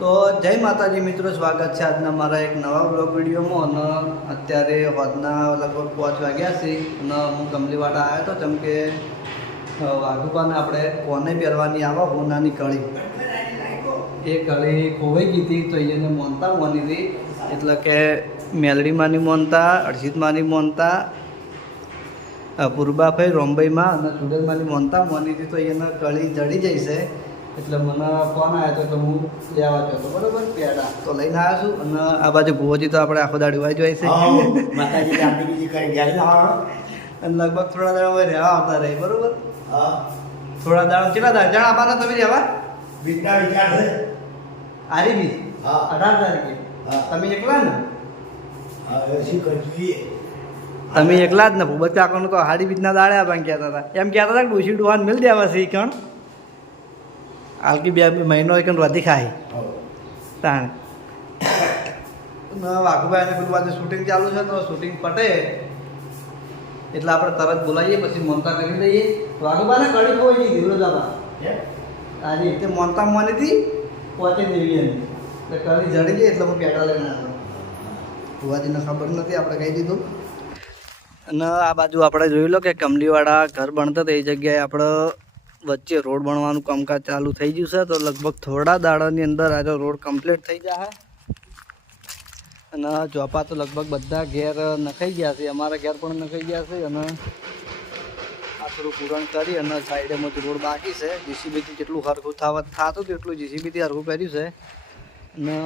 તો જય માતાજી મિત્રો, સ્વાગત છે આજના મારા એક નવા બ્લોગ વિડીયોમાં. અને અત્યારે હોદના લગભગ 5 વાગ્યા છે અને હું કમલીવાડા આવ્યો હતો જેમ કે વાઘુપાને આપણે કોને પહેરવાની આવે હોનાની કળી. એ કળી ખોવાઈ ગઈ હતી તો એને મોનતા મોની હતી, એટલે કે મેલડીમાંની મોનતા, અડસીતમાંની મોનતા, પૂર્બાભાઈ રોમભાઈમાં અને ચુડેલમાંની મોનતા મોની હતી. તો એને કળી જડી જઈ છે એટલે મને ફોન આવ્યો હતો તો હું લેવા ગયો હતો. બરોબર, પેડા તો લઈને આવ્યો છું. અને આ બાજુ ભુવોજી તો આપણે આખો દાડી વાઈ જાય છે અને લગભગ થોડા દાડા રહેવા આવતા રહી. બરોબર, થોડા દાડા કેટલા દાડા જાણ આપવાના તમે રહેવા આરી બી 18 તારીખે તમે એકલા ને? તમે એકલા જ ને? ભૂબત કાકાનું તો હાડી બીજના દાડે આપણને કહેતા હતા, એમ કહેતા હતા કે ડોસી ડોહાન મિલ દેવા છે કણ હાલકી 2 મહિનો એક વધી ખાય તાણે. વાઘુભાઈ અને પેલું બાજુ શૂટિંગ ચાલુ છે તો શૂટિંગ પટે એટલે આપણે તરત બોલાવીએ, પછી મોનતા કરી દઈએ. વાઘુભાઈને કડી ખોઈ ગઈ ધીરોજાબા આજે રીતે મોનતા મોની હતી પહોંચી દેવી એની એટલે કડી જડી ગઈ એટલે હું પેડા લઈને આવ્યો. ભુવાજીને ખબર નથી, આપણે કહી દીધું. અને આ બાજુ આપણે જોઈ લો કે કમલીવાડા ઘર બનતા તો એ જગ્યાએ આપણે વચ્ચે રોડ બનવાનું કામકાજ ચાલુ થઈ ગયું છે. તો લગભગ થોડા દાડાની અંદર આજે રોડ કમ્પ્લીટ થઈ જશે. અને ચોપા તો લગભગ બધા ઘેર નખાઈ ગયા છે, અમારા ઘેર પણ નખાઈ ગયા છે. અને આ થોડું પૂરણ કરી અને સાઈડેમાંથી રોડ બાકી છે. જીસીબીથી જેટલું હરખું થતું હતું એટલું જીસીબીથી હરખું કર્યું છે. અને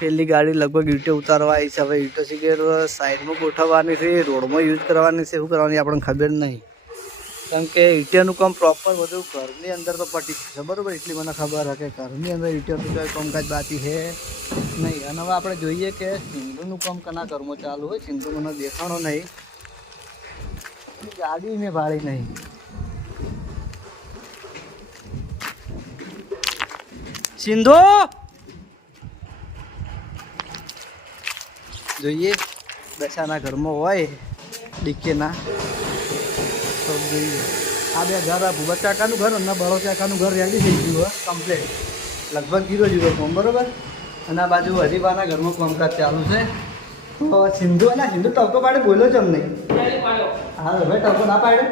પેલી ગાડી લગભગ ઈંટો ઉતારવા આવી છે. હવે ઈંટો સીગેર સાઈડમાં ગોઠવવાની છે, રોડમાં યુઝ કરવાની છે, શું કરવાની આપણને ખબર નહીં. કારણ કે ઈંટેનું કામ પ્રોપર બધું ઘરની અંદર તો પટી છે. બરાબર, એટલી મને ખબર છે કે ઘરની અંદર ઈંટેનું કોઈ કામકાજ બાકી છે નહીં. અને હવે આપણે જોઈએ કે સિંધુનું કામ કના ઘરમાં ચાલુ હોય. સિંધુ મને દેખાણો નહીં, ગાડી મેં ભાળી નહીં. સિંધુ જોઈએ દશાના ઘરમાં હોય ડીકેના તો જોઈએ. આ 2 ઘર, આ ભૂબત કાકાનું ઘર અને બળો કાકાનું ઘર રેડી થઈ ગયું હોય કમ્પ્લેટ, લગભગ 0-0 કોમ. બરાબર, અને આ બાજુ હરીબાના ઘરમાં કામકાજ ચાલુ છે. તો સિંધુ ટવકો પાડે બોલ્યો છે અમને? હા ભાઈ, ટવકો ના પાડે,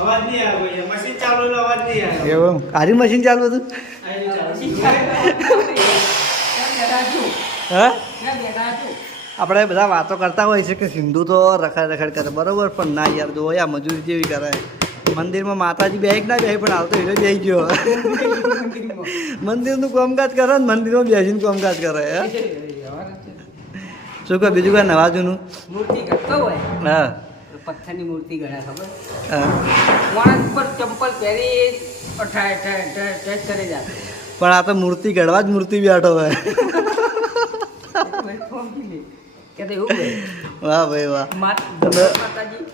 અવાજ નહીં આવે, મશીન ચાલુ એટલે અવાજ નહીં આવે. એવું આરી મશીન ચાલુ હતું? હા, આપણે બધા વાતો કરતા હોય છે કે સિંધુ તો રખડ કરે. બરાબર, પણ ના યાર, જો આ મજૂરી જેવી કરે. મંદિરમાં માતાજી બેહી ના બેહી, પણ હાલ તો હીરો બેહી ગયો. મંદિરનું કામકાજ કરે ને મંદિરમાં બેસીને કામકાજ કરે. શું કહે બીજું કાંઈ નવા જૂનું? મૂર્તિ કરતો હોય, હા, પથ્થરની મૂર્તિ ગળા ખબર, હા. માણસ પર ચંપલ પહેરી ટેચ કરે જાય. પણ આ તો મૂર્તિ ઘડવા જ મૂર્તિ બેઠો હોય. કે તો એવું હોય. વાહ ભાઈ વાહ. માતાજી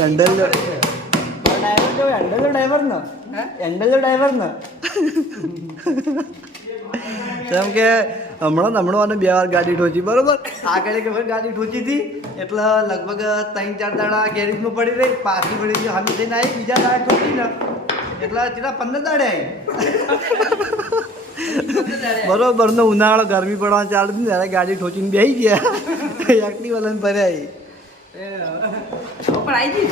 હેન્ડલ ડ્રાઈવર ને કેમ કે હમણાં અને 2 વાર ગાડી ઠોચી. બરોબર, આગળ એક વખત ગાડી ઠોચી હતી એટલે લગભગ 3-4 દાડા ગેરેજમાં પડી રહી, પાછી પડી ગઈ, હમી થઈને આવી. બીજા દાડા ઠોકી ને એટલે કેટલા 15 દાડે આવી. બરોબર ને ઉનાળો ગરમી પડવાનું ચાલુ હતી ત્યારે ગાડી ઠોચીને બેસી ગયા. એક્ટિવા લઈને ભર્યા. પણ આવી ગઈ,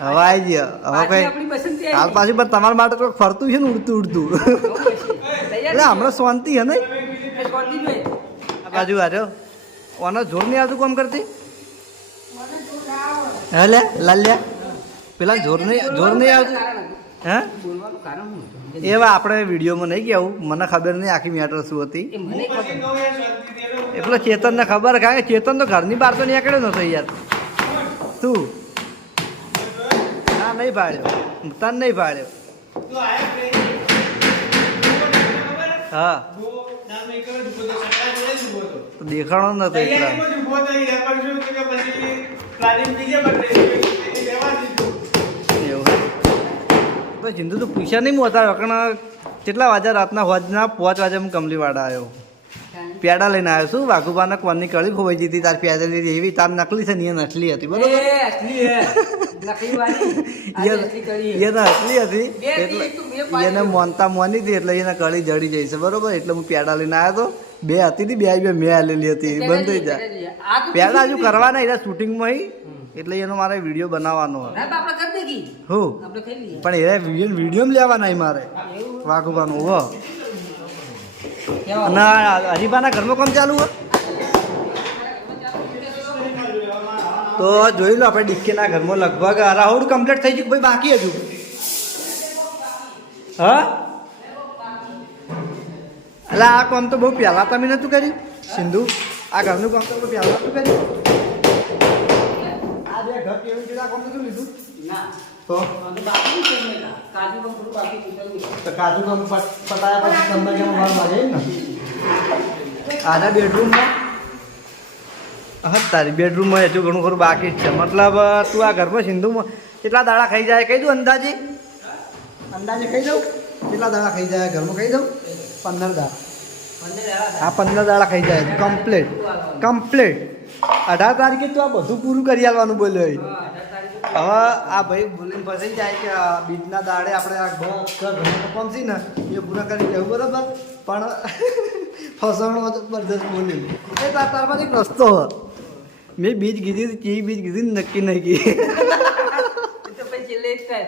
હવે આવી ગયા. હવે કઈ હાલ પાછી પણ તમારા માટે કોઈ ફરતું છે ને ઉડતું એટલે હમણાં શાંતિ છે ને? આ બાજુ આવ્યો ઓનો જોર નહીં આવતું કામ કરતી? હે લે લાલ્યા, પેલા જોર નહીં આવતું? હે, બોલવાનું કારણ શું? એવા આપણે વિડીયોમાં નહીં કહેવું, મને ખબર નહીં આખી મેટર શું હતી. એટલે ચેતનને ખબર, કારણ કે ચેતન તો ઘરની બહાર તો નીકળ્યો નતો યાર. તું ના નહીં ભાડ્યો, તને નહીં ભાડ્યો. હા, દેખાણો નતો એટલા. એવું તો સિંધુ તો પૂછ્યા નહીં મોતા રકણ કેટલા વાગ્યા રાતના હોજના 5 વાગે હું કમલીવાડા આવ્યો. પેડા લઈને આવ્યો છું વાઘુબાના કોનની કળી ખોવાઈ જતી તાર પેડા લીધી એવી તાર નકલી છે ને એ નકલી હતી બરોબર એ અસલી હે નકલી વાળી આ અસલી કરી એ તો અસલી હતી બે દી તું બે એટલે એને મોનતા મોની હતી એટલે એને કળી જડી જાય છે બરોબર એટલે હું પેડા લઈને આવ્યો તો બે હતી ને બે મેં આલેલી હતી બંધ થઈ જાય પેડા હજુ કરવાના એના શૂટિંગમાં એટલે એનો મારે વિડીયો બનાવવાનો ના તો આપણે કરી દેગી હું આપણે થઈ લઈએ પણ એ વિડીયો લેવાના મારે વાઘુબાનું હો અને હરીબાના ઘરમાં કોમ ચાલુ હોય તો જોઈ લો આપણે ડિક્કીના ઘરમાં લગભગ રાઉન્ડ કમ્પ્લીટ થઈ ગયું ભાઈ બાકી હજુ હા એટલે આ કામ તો બહુ પહેલાં તમે નહોતું કર્યું સિંધુ આ ઘરનું કામ તો બહુ પહેલાં નહોતું કર્યું આ બે ઘર કેવું છે આ કામ નહોતું લીધું ના તો બાકી છે કાજુ પણ થોડું બાકી છે કાજુ કામ પટાયા પછી તમને કેમ માર મારે ને આના બેડરૂમમાં હા તારી બેડરૂમમાં હજુ ઘણું ખરું બાકી જ છે મતલબ તું આ ઘરમાં સિંધુમાં કેટલા દાડા ખાઈ જાય કહી દઉં અંદાજે અંદાજે કહી દઉં કેટલા દાડા ખાઈ જાય ઘરમાં કહી દઉં 15 દાડા હા 15 દાડા ખાઈ જાય કમ્પ્લીટ 18 તારીખે તો આ બધું પૂરું કરી આવવાનું બોલ્યો હવે આ ભાઈ બોલીને ફસાઈ જાય કે બીજના દાડે આપણે આ પહોંચી ને એ પૂરા કરી દેવું બરાબર પણ ફસણો જબરદસ્ત બોલી એ તાર પાસે એક રસ્તો મેં બીજ કીધી હતી કેવી બીજ કીધી નક્કી નહીં કીધી તો પછી લેટ થાય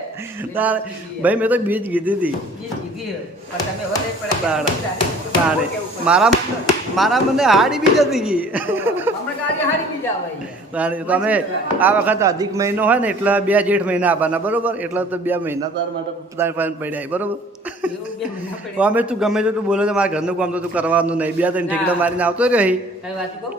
તાર ભાઈ મેં તો બીજ કીધી હતી પણ તમે હવે તારે મારા મને હાડી બીજ હતી ગઈ હમણાં કાજે હારી બી જાવ તારે તમે આ વખત અધિક મહિનો હોય ને એટલે 2 જેઠ મહિના આપવાના બરોબર એટલે તો 2 મહિના તાર માટે તારી પાસે પડ્યા બરોબર અમે તું ગમે તો તું બોલે તો મારા ઘરનું કામ તો તું કરવાનું નહીં 2-3 ઠેકડા મારીને આવતો રહી કઈ વાત કહું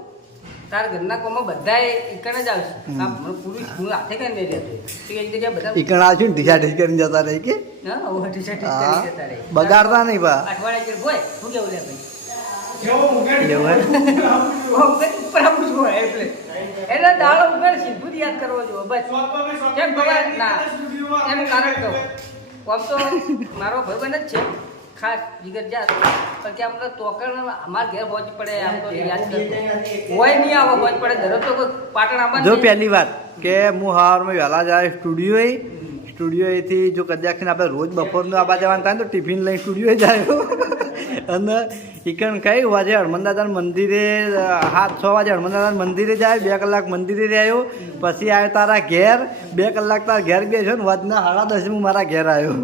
તાર ઘરના કોમાં બધાય એકણ જ આવશે કામ પુરુષ હું હાથે કરીને નહીં રહેતો તો એક જગ્યાએ બધા ઈકણ આવશું ને ઢીસા ઢીસ કરીને જતા રહી કે હા ઓ ટી-શર્ટ કરી જતા રહે બગાડતા નહીં બા અઠવાડિયે કે બોય હું કેવું લે ભાઈ કેવો ઉગાડી એવું હે? ઓ ઉપર આવું છું એટલે એટલે દાડો ઉપર સીધું જ યાદ કરવો જોઈએ બસ કેમ ભગવાન ના એમ કારણ કહું આમ તો મારો ભાઈબંધ જ છે ખાસ જીગર જાત પણ કે આમ તો તોકણ અમાર ઘેર પહોંચી પડે આમ તો યાદ કરતો હોય નહીં આવો પહોંચ પડે ઘરે તો પાટણ આવવાનું જો પહેલી વાત કે હું સવારમાં વહેલા જાય સ્ટુડિયોએથી જો કદાચ આપણે રોજ બપોરનું આબા જવાનું થાય ને તો ટિફિન લઈને સ્ટુડિયોએ જાય અને ઈકણ કઈ વાજે હનુમાનદાદા મંદિરે 7-6 વાગે હનુમાનદાદા મંદિરે જાય 2 કલાક મંદિરે રહ્યો પછી આવ્યો તારા ઘેર 2 કલાક તારા ઘેર બેસ્યો ને વાજના 10:30 હું મારા ઘેર આવ્યો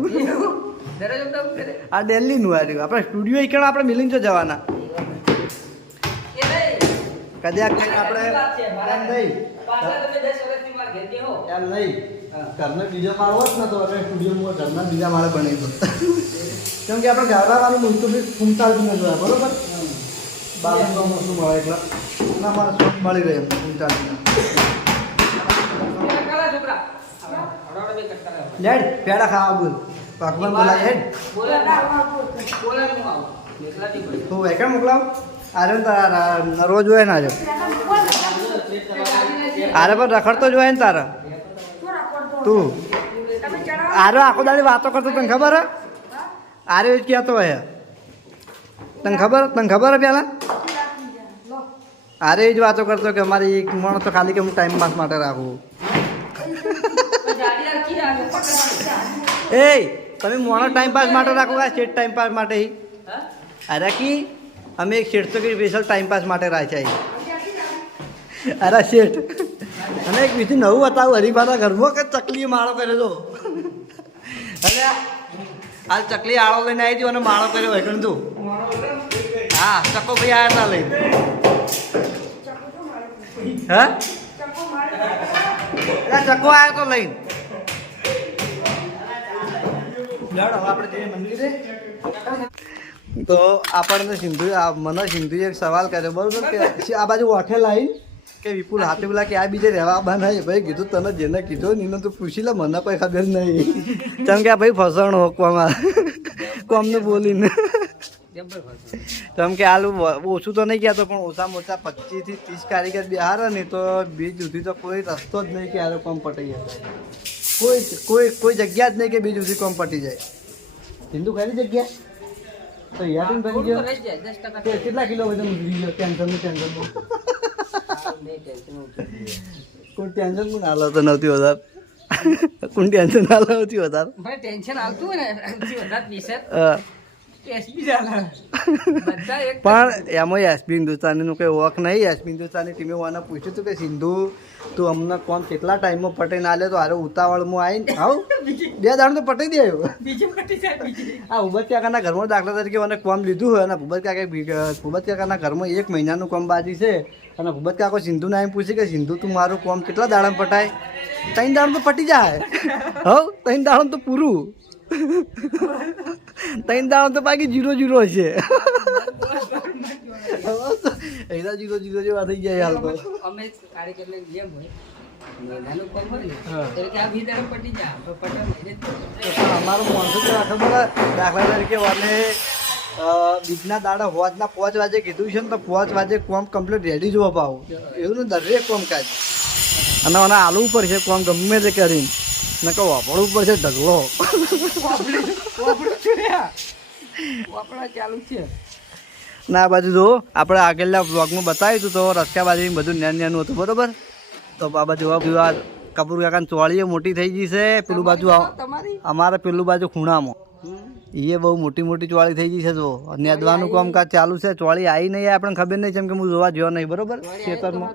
દરરોજ આમ કરે આ દિલ્હીનું આવ્યું આપણે સ્ટુડિયો ઈકણ આપણે મિલિંગ જવાના એ નહીં કદાચ આપણે એમ નહીં પાછા તમે 10 વર્ષથી મારા ઘેર બેહો એમ નહીં ઘરનો બીજો માળ હોત ને તો આપણે સ્ટુડિયોમાં ઘરના બીજા માળે બની દો કેમ કે આપણે ગાવડાવાનું મૂલતું બી ફૂમતાલથી ન જોયા બરોબર બાજુમાં શું મળે એટલે ના મારે શોખ મળી રહે ફૂમતાલથી કાલા છોકરા આવડા બે કરતા રહો લેડ પેડા ખાવા બોલ પાકમાં બોલાય હેડ બોલા હું આવું એકલાથી ભાઈ તું એકણ મોકલાવ આરે તારા રોજ હોય ને આજે આરે પણ રખડતો જ હોય ને તારા તું આરે આખો દાડી વાતો કરતો તને ખબર હે આરે જ કહેતો હોય તને ખબર હે પેલા આરે જ વાતો કરતો કે અમારે એક માણસ તો ખાલી કે હું ટાઈમ પાસ માટે રાખું એ તમે મોણો ટાઈમ પાસ માટે રાખો આ શેઠ ટાઈમ પાસ માટે અરે કી અમે એક શેઠ તો કે સ્પેશિયલ ટાઈમ પાસ માટે રાખ્યા અરે શેઠ અને એક બીજું નવું બતાવું હરીફાના ઘરમાં કે ચકલી માળો કર્યો તો અરે હાલ ચકલી આળો લઈને આવી હતી અને માળો કર્યો હોય તું હા ચકો ભાઈ આવ્યા હતા લઈને હા ચકો આવ્યો તો લઈને આપણે જઈએ મંદિરે તો આપણને મને સિંધુએ એક સવાલ કર્યો બરોબર કે આ બાજુ ઓઠે લાવી કે વિપુલ હાથે બોલા કે આ બીજે રહેવા બનાય ભાઈ કીધું તને જેને કીધું ને તો પૂછી લે મને કોઈ ખબર નહીં કેમ કે આ ભાઈ ફસણ હોકવામાં કોમને બોલીને કેમ કે આલુ ઓછું તો નહીં કહેતો પણ ઓછામાં ઓછા 25 થી 30 કારીગર બિહાર ને તો બીજ સુધી તો કોઈ રસ્તો જ નહીં કે આરો કોમ પટી જાય કોઈ જગ્યા જ નહીં કે બીજ સુધી કોમ પટી જાય હિન્દુ ખરી જગ્યા તો યાદ થોડું બની તો ગયો રહી જાય 10% તે કેટલા કિલો વજન ઉતરી ગયો ટેન્શન નહીં ટેન્શન ઓછું. કોઈ ટેન્શન પણ હાલો તો નહોતી વધાર કોઈ ટેન્શન હાલો નહોતી વધાર ભાઈ ટેન્શન આવતું હોય ને એનાથી વધારે પ્રેશર હા. એસપી ચાલે બધા એક પણ એમાં એસપી હિન્દુસ્તાનીનું કંઈ વોક નહીં. એસપી હિન્દુસ્તાની ટીમે મને પૂછ્યું હતું કે સિંધુ તું અમને કોમ કેટલા ટાઈમમાં પટાઈને આલે તો હારે ઉતાવળમાં આવીને આવ 2 દાડ તો પટાઈ દે આવ્યો. બીજી પટી જાય બીજી આ ભૂપત કાકાના ઘરમાં દાખલા તરીકે મને કોમ લીધું હોય અને ભૂપત કાકાના ઘરમાં 1 મહિનાનું કોમ બાજી છે અને ભૂપત કાકો સિંધુને આવીને પૂછી કે સિંધુ તું મારું કોમ કેટલા દાડામાં પટાય? 3 દાડ તો પટી જાય. હવ 3 દાડ તો પૂરું. 3 દાડ તો બાકી 0-0 છે. એના 0-0 જેવા થઈ જાય હાલ તો. અમે કાર્યકરને નિયમ હોય મહિનાનું કામ હોય હા. તો કે આ 2 દાડા પટી જાય તો પટે મહિને જ પટે. પણ અમારો માણસો કેવા ખબર હે? દાખલા તરીકે વાલે બીજના દાડા હોજના 5 વાગે કીધું છે ને તો 5 વાગે કોમ કમ્પ્લીટ રેડી જોવા પાવું એવું ને દરેક કોમ કાજ અને મને આલવું પડશે કોમ ગમે તે કરીને ને કહું વાપરવું પડશે ઢગલો. વાપરા ચાલુ છે. ના આ બાજુ જો આપણે આગળના બ્લોગમાં બતાવ્યું હતું તો રસ્કા બાજુ બધું નાનું હતું બરોબર. તો આ બાજુ આ કપૂર કાકાની ચોળીએ મોટી થઈ ગઈ છે. પેલું બાજુ તમારી અમારે પેલું બાજુ ખૂણામાં એ બહુ મોટી મોટી ચોળી થઈ ગઈ છે. જો નેદવાનું કામકાજ ચાલુ છે. ચોળી આવી નહીં આપણને ખબર નહીં કેમ કે હું જોવા ગયો નહીં બરોબર ખેતરમાં.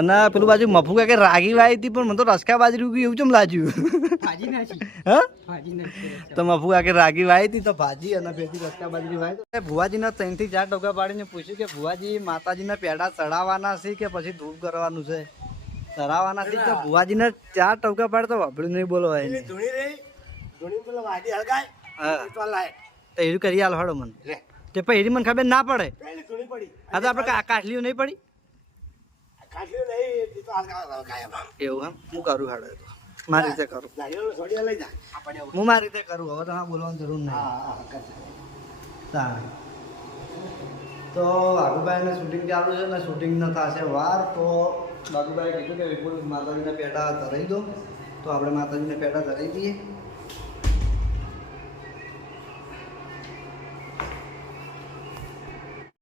અને પેલું બાજુ મફુ કે રાગી વાવી હતી પણ મને તો રસકા બાજરી ઉગી એવું ચમ લાગ્યું. ભાજી નાખી હા ભાજી નાખી તો મફુ કાકે રાગી વાવી હતી તો ભાજી અને પેલી રસકા બાજરી વાવી તો ભુવાજીના 3 થી 4 ટોકા પાડીને પૂછ્યું કે ભુવાજી માતાજીના પેડા ચડાવવાના છે કે પછી ધૂપ કરવાનું છે? ચડાવવાના છે તો ભુવાજીને 4 ટોકા પાડે તો વાપર્યું નહીં બોલો હોય હા તો એનું કરી આલો હડો મને તે પછી એની મને ખબર ના પડે. હા તો આપણે કાટલીઓ નહીં પડી એવું એમ હું કરું હાડે તો મારી રીતે કરું હું મારી રીતે કરું. હવે તો હા બોલવાની જરૂર નહીં. સારું તો બાબુભાઈને શૂટિંગ ચાલુ છે ને શૂટિંગ ન થશે વાર તો બાબુભાઈ કીધું કે વિપુલ માતાજીના પેટા ધરાઈ દો તો આપણે માતાજીના પેટા ધરાઈ દઈએ